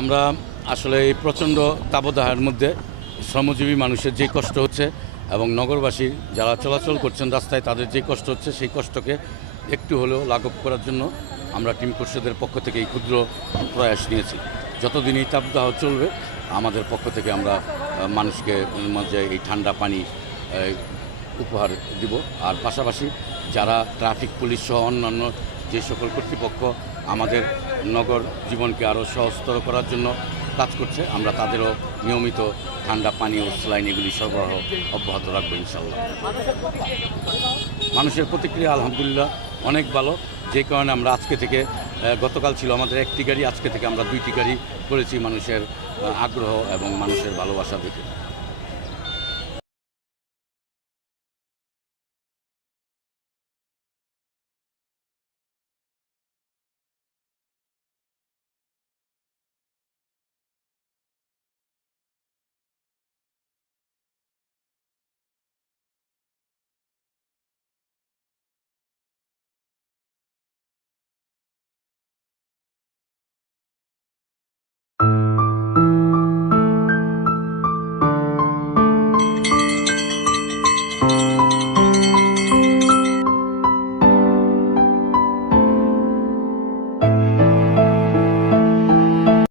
আমরা আসলে এই প্রচণ্ড তাপদাহের মধ্যে শ্রমজীবী মানুষের যে কষ্ট হচ্ছে এবং নগরবাসী যারা চলাচল করছেন রাস্তায়, তাদের যে কষ্ট হচ্ছে, সেই কষ্টকে একটু হলেও লাঘব করার জন্য আমরা টিম পরিষদের পক্ষ থেকে এই ক্ষুদ্র প্রয়াস নিয়েছি। যতদিন এই তাপদাহ চলবে, আমাদের পক্ষ থেকে আমরা মানুষকে মাঝে এই ঠান্ডা পানি উপহার দিব। আর পাশাপাশি যারা ট্রাফিক পুলিশ সহ অন্যান্য যে সকল কর্তৃপক্ষ আমাদের নগর জীবনকে আরও সহজতর করার জন্য কাজ করছে। আমরা তাদেরও নিয়মিত ঠান্ডা পানি ও স্লাইন এগুলি সরবরাহ অব্যাহত রাখব ইনশাল্লাহ মানুষের প্রতিক্রিয়া আলহামদুলিল্লাহ অনেক ভালো। যে কারণে আমরা আজকে থেকে গতকাল ছিল আমাদের একটি গাড়ি, আজকে থেকে আমরা দুইটি গাড়ি করেছি মানুষের আগ্রহ এবং মানুষের ভালোবাসা দেখে।